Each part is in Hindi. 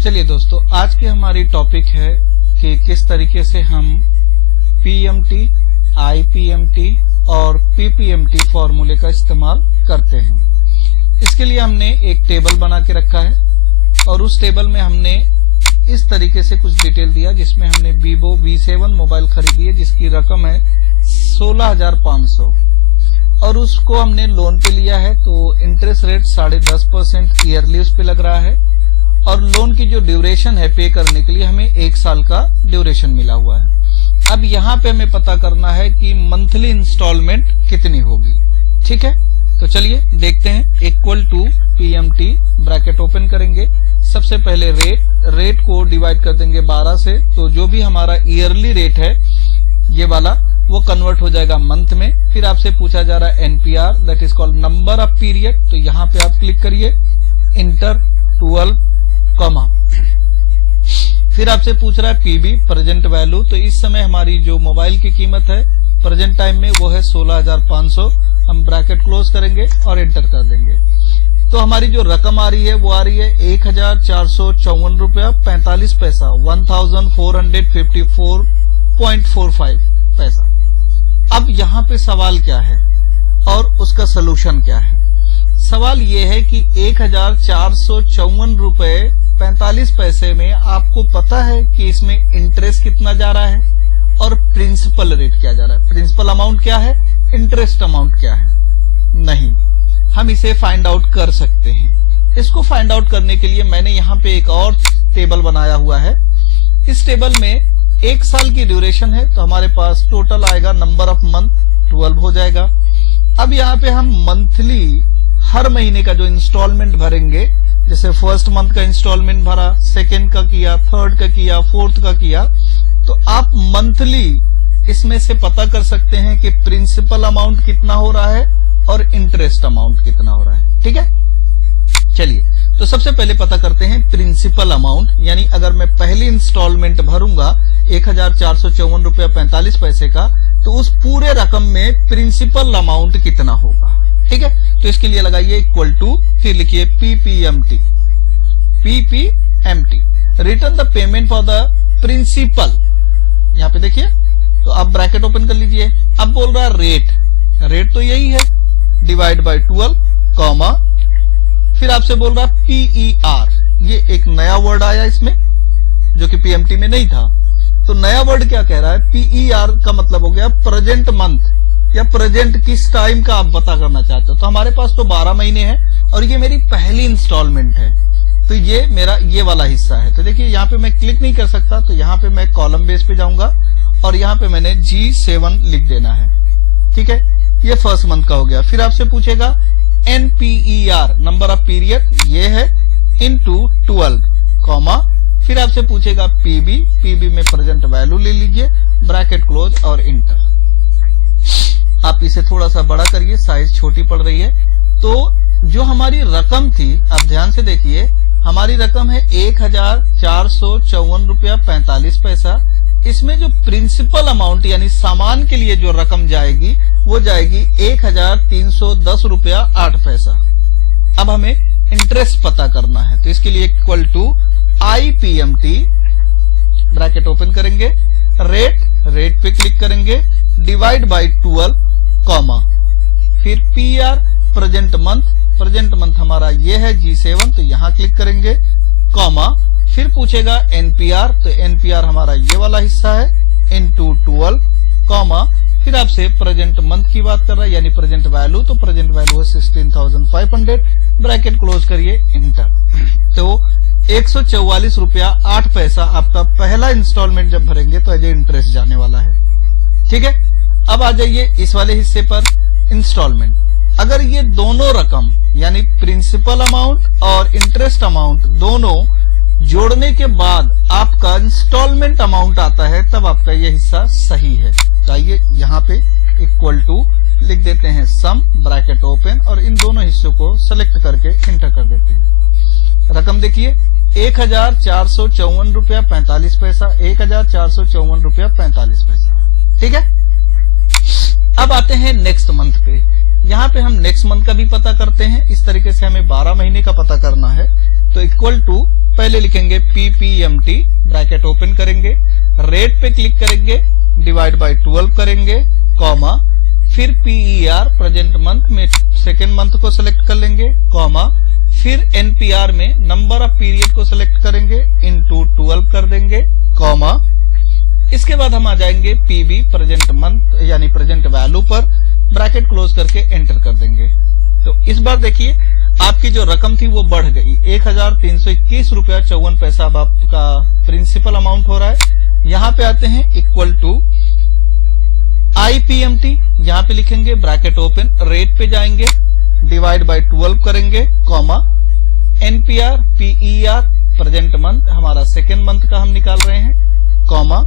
चलिए दोस्तों, आज की हमारी टॉपिक है कि किस तरीके से हम पीएमटी, आईपीएमटी और पीपीएमटी फॉर्मूले का इस्तेमाल करते हैं। इसके लिए हमने एक टेबल बना के रखा है और उस टेबल में हमने इस तरीके से कुछ डिटेल दिया, जिसमें हमने Vivo V7 मोबाइल खरीदी है जिसकी रकम है 16,500 और उसको हमने लोन पे लिया है। तो इंटरेस्ट रेट 10.5% ईयरली उस पे लग रहा है और लोन की जो ड्यूरेशन है पे करने के लिए हमें 1 साल का ड्यूरेशन मिला हुआ है। अब यहाँ पे हमें पता करना है कि मंथली इंस्टॉलमेंट कितनी होगी। ठीक है, तो चलिए देखते हैं। Equal to PMT bracket open करेंगे। सबसे पहले रेट को डिवाइड कर देंगे 12 से, तो जो भी हमारा ईयरली रेट है ये वाला वो कन्वर्ट हो जाएगा मंथ में। फिर आपसे पूछा जा रहा है NPR, that is called number of period. तो यहाँ पे आप क्लिक करिए, इंटर 12 कॉमा। फिर आपसे पूछ रहा है पीबी, प्रेजेंट वैल्यू। तो इस समय हमारी जो मोबाइल की कीमत है प्रेजेंट टाइम में वो है 16,500। हम ब्रैकेट क्लोज करेंगे और एंटर कर देंगे। तो हमारी जो रकम आ रही है वो आ रही है 1,454 रुपया 45 पैसा, 1,454.45 पैसा। अब यहाँ पे सवाल क्या है और उसका सलूशन क्या है। सवाल ये है कि 1,454 रुपए 45 पैसे में आपको पता है कि इसमें इंटरेस्ट कितना जा रहा है और प्रिंसिपल रेट क्या जा रहा है। प्रिंसिपल अमाउंट क्या है, इंटरेस्ट अमाउंट क्या है, नहीं। हम इसे फाइंड आउट कर सकते हैं। इसको फाइंड आउट करने के लिए मैंने यहाँ पे एक और टेबल बनाया हुआ है। इस टेबल में 1 साल की ड्यूरेशन है, तो हमारे पास टोटल आएगा नंबर ऑफ मंथ 12 हो जाएगा। अब यहाँ पे हम मंथली हर महीने का जो इंस्टॉलमेंट भरेंगे, जैसे फर्स्ट मंथ का इंस्टॉलमेंट भरा, सेकेंड का किया, थर्ड का किया, फोर्थ का किया, तो आप मंथली इसमें से पता कर सकते हैं कि प्रिंसिपल अमाउंट कितना हो रहा है और इंटरेस्ट अमाउंट कितना हो रहा है। ठीक है, चलिए तो सबसे पहले पता करते हैं प्रिंसिपल अमाउंट। यानी अगर मैं पहली इंस्टॉलमेंट भरूंगा 1,454 रुपया 45 पैसे का, तो उस पूरे रकम में प्रिंसिपल अमाउंट कितना होगा। ठीक है, तो इसके लिए लगाइए इक्वल टू, फिर लिखिए PPMT. Return the payment for the principal. यहाँ पे देखिए, तो आप ब्रैकेट ओपन कर लीजिए। अब बोल रहा है रेट तो यही है, डिवाइड बाय 12 कॉमा। फिर आपसे बोल रहा है पीईआर। ये एक नया वर्ड आया इसमें जो कि पीएमटी में नहीं था। तो नया वर्ड क्या कह रहा है, पीईआर का मतलब हो गया प्रेजेंट मंथ या प्रेजेंट किस टाइम का आप पता करना चाहते हो। तो हमारे पास तो 12 महीने हैं और ये मेरी पहली इंस्टॉलमेंट है, तो ये मेरा ये वाला हिस्सा है। तो देखिए यहाँ पे मैं क्लिक नहीं कर सकता, तो यहाँ पे मैं कॉलम बेस पे जाऊंगा और यहाँ पे मैंने G7 लिख देना है। ठीक है, ये फर्स्ट मंथ का हो गया। फिर आपसे पूछेगा एनपीईआर, नंबर ऑफ पीरियड, ये है इनटू 12 कॉमा। फिर आपसे पूछेगा पीबी में प्रेजेंट वैल्यू ले लीजिए, ब्रैकेट क्लोज और इंटर। आप इसे थोड़ा सा बड़ा करिए, साइज छोटी पड़ रही है। तो जो हमारी रकम थी, आप ध्यान से देखिए, हमारी रकम है 1,454 रुपया 45 पैसा। इसमें जो प्रिंसिपल अमाउंट यानी सामान के लिए जो रकम जाएगी वो जाएगी 1,310 रुपया 8 पैसा। अब हमें इंटरेस्ट पता करना है, तो इसके लिए equal to IPMT, bracket open करेंगे, रेट पे क्लिक करेंगे, डिवाइड बाय 12 कॉमा। फिर पीआर, प्रेजेंट मंथ हमारा ये है G7, तो यहां क्लिक करेंगे कॉमा। फिर पूछेगा एनपीआर, तो एनपीआर हमारा ये वाला हिस्सा है इनटू 12 कॉमा। फिर आपसे प्रेजेंट मंथ की बात कर रहा है यानी प्रेजेंट वैल्यू, तो प्रेजेंट वैल्यू है 16,500, ब्रैकेट क्लोज करिए, इंटर। तो 144 रुपया 8 पैसा आपका पहला इंस्टॉलमेंट जब भरेंगे तो एज ए इंटरेस्ट जाने वाला है। ठीक है, अब आ जाइए इस वाले हिस्से पर, इंस्टॉलमेंट। अगर ये दोनों रकम यानी प्रिंसिपल अमाउंट और इंटरेस्ट अमाउंट दोनों जोड़ने के बाद आपका इंस्टॉलमेंट अमाउंट आता है, तब आपका ये हिस्सा सही है। तो आइए यहाँ पे इक्वल टू लिख देते हैं सम, ब्रैकेट ओपन, और इन दोनों हिस्सों को सेलेक्ट करके इंटर कर देते हैं। रकम देखिए 1,454 रुपया 45 पैसा, 1,454 रुपया 45 पैसा। ठीक है, अब आते हैं नेक्स्ट मंथ पे। यहाँ पे हम नेक्स्ट मंथ का भी पता करते हैं। इस तरीके से हमें 12 महीने का पता करना है। तो इक्वल टू पहले लिखेंगे PPMT, ब्रैकेट ओपन करेंगे, रेट पे क्लिक करेंगे, डिवाइड बाय 12 करेंगे, कॉमा, फिर PER प्रेजेंट मंथ में सेकेंड मंथ को सिलेक्ट कर लेंगे, कॉमा, फिर NPR में नंबर ऑफ पीरियड को सिलेक्ट करेंगे, इनटू 12 कर देंगे, कॉमा, इसके बाद हम आ जाएंगे PB प्रेजेंट मंथ यानी प्रेजेंट वैल्यू पर, ब्रैकेट क्लोज करके एंटर कर देंगे। तो इस बार देखिए आपकी जो रकम थी वो बढ़ गई, 1321 रुपया 54 पैसा अब आपका प्रिंसिपल अमाउंट हो रहा है। यहां पे आते हैं इक्वल टू IPMT, यहां पे लिखेंगे ब्रैकेट ओपन, रेट पे जाएंगे, डिवाइड बाय 12 करेंगे, comma, NPR PER present month हमारा सेकेंड मंथ का हम निकाल रहे हैं, कॉमा,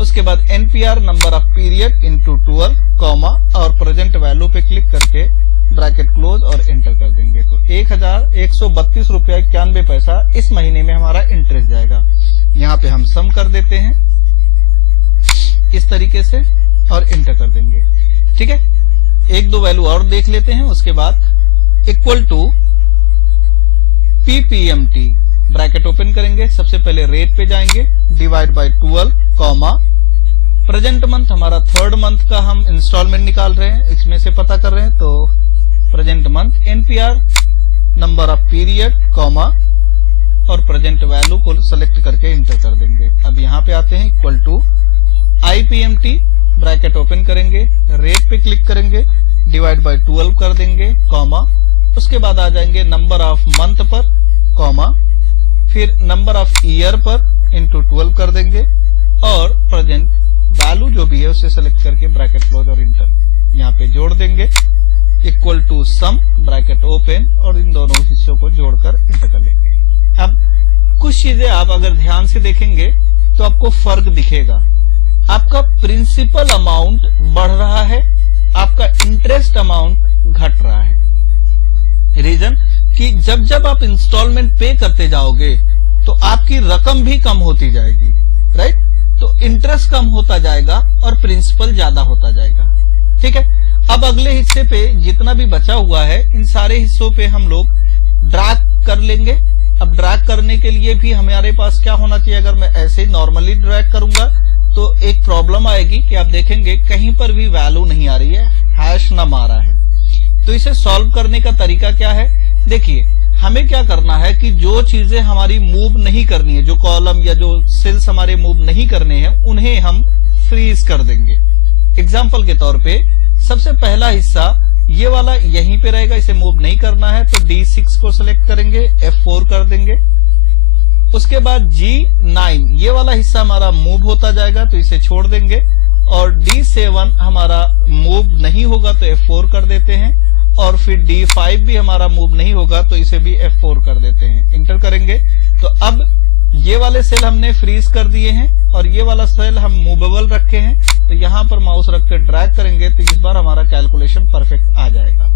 उसके बाद NPR number of period into 12, comma, और प्रेजेंट वैल्यू पे क्लिक करके ब्रैकेट क्लोज और एंटर कर देंगे। तो 1132 रुपया 91 पैसा इस महीने में हमारा इंटरेस्ट जाएगा। यहाँ पे हम सम कर देते हैं इस तरीके से और एंटर कर देंगे। ठीक है, एक दो वैल्यू और देख लेते हैं, उसके बाद equal to PPMT, bracket open करेंगे, सबसे पहले रेट पे जाएंगे, divide by 12, comma, present month हमारा थर्ड मंथ का हम इंस्टॉलमेंट निकाल रहे हैं, इसमें से पता कर रहे हैं, तो present month, NPR number of period, comma, और प्रेजेंट वैल्यू को सेलेक्ट करके एंटर कर देंगे। अब यहाँ पे आते हैं equal to IPMT, bracket open करेंगे, रेट पे क्लिक करेंगे, डिवाइड बाय 12 कर देंगे, कॉमा, उसके बाद आ जाएंगे नंबर ऑफ मंथ पर, कॉमा, फिर नंबर ऑफ ईयर पर इनटू 12 कर देंगे, और प्रेजेंट वैल्यू जो भी है उसे सेलेक्ट करके ब्रैकेट क्लोज और इंटर यहाँ पे जोड़ देंगे, equal to sum, bracket open, और इन दोनों हिस्सों को जोड़कर इंटर कर लेंगे। अब कुछ चीजें आप अगर ध्यान से देखेंगे तो आपको फर्क दिखेगा। आपका प्रिंसिपल अमाउंट बढ़ रहा है, आपका इंटरेस्ट अमाउंट घट रहा है। रीजन कि जब जब आप इंस्टॉलमेंट पे करते जाओगे तो आपकी रकम भी कम होती जाएगी, राइट? तो इंटरेस्ट कम होता जाएगा और प्रिंसिपल ज्यादा होता जाएगा। ठीक है, अब अगले हिस्से पे जितना भी बचा हुआ है इन सारे हिस्सों पे हम लोग ड्रैग कर लेंगे। अब ड्रैग करने के लिए भी हमारे पास क्या होना चाहिए, अगर मैं ऐसे नॉर्मली ड्रैग करूंगा तो एक प्रॉब्लम आएगी कि आप देखेंगे कहीं पर भी वैल्यू नहीं आ रही है, हैश नम आ रहा है। तो इसे सॉल्व करने का तरीका क्या है, देखिए हमें क्या करना है कि जो चीजें हमारी मूव नहीं करनी है, जो कॉलम या जो सेल्स हमारे मूव नहीं करने हैं उन्हें हम फ्रीज कर देंगे। एग्जाम्पल के तौर पे सबसे पहला हिस्सा ये वाला यहीं पे रहेगा, इसे मूव नहीं करना है, तो D6 को सिलेक्ट करेंगे, F4 कर देंगे। उसके बाद G9 ये वाला हिस्सा हमारा मूव होता जाएगा तो इसे छोड़ देंगे, और D7 हमारा मूव नहीं होगा तो F4 कर देते हैं, और फिर D5 भी हमारा मूव नहीं होगा तो इसे भी F4 कर देते हैं, इंटर करेंगे। तो अब ये वाले सेल हमने फ्रीज कर दिए हैं और ये वाला सेल हम मूवेबल रखे हैं, तो यहां पर माउस रख कर ड्रैग करेंगे तो इस बार हमारा कैलकुलेशन परफेक्ट आ जाएगा।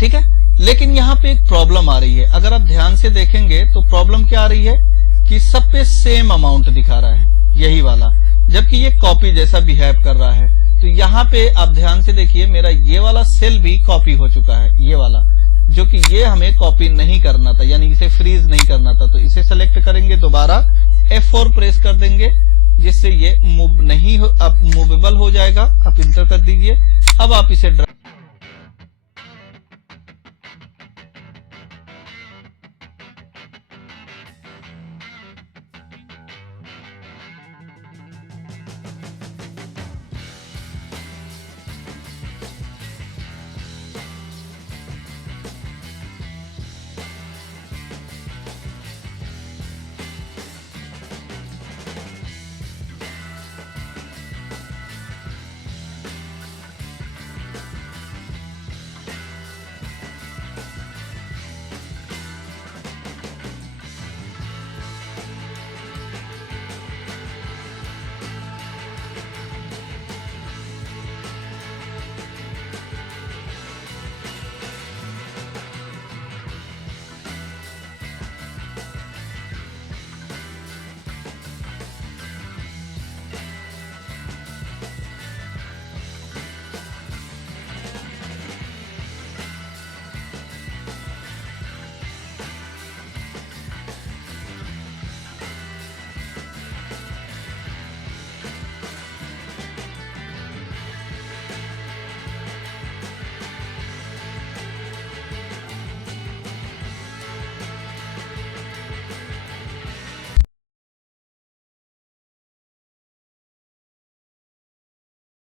ठीक है, लेकिन यहाँ पे एक प्रॉब्लम आ रही है। अगर आप ध्यान से देखेंगे तो प्रॉब्लम क्या आ रही है कि सब पे सेम अमाउंट दिखा रहा है, यही वाला, जबकि ये कॉपी जैसा बिहेव कर रहा है। तो यहाँ पे आप ध्यान से देखिए मेरा ये वाला सेल भी कॉपी हो चुका है, ये वाला, जो कि ये हमें कॉपी नहीं करना था, यानी इसे फ्रीज नहीं करना था। तो इसे सेलेक्ट करेंगे, दोबारा F4 प्रेस कर देंगे, जिससे ये मूव नहीं हो, अब मूवेबल हो जाएगा। आप इंटर कर दीजिए। अब आप इसे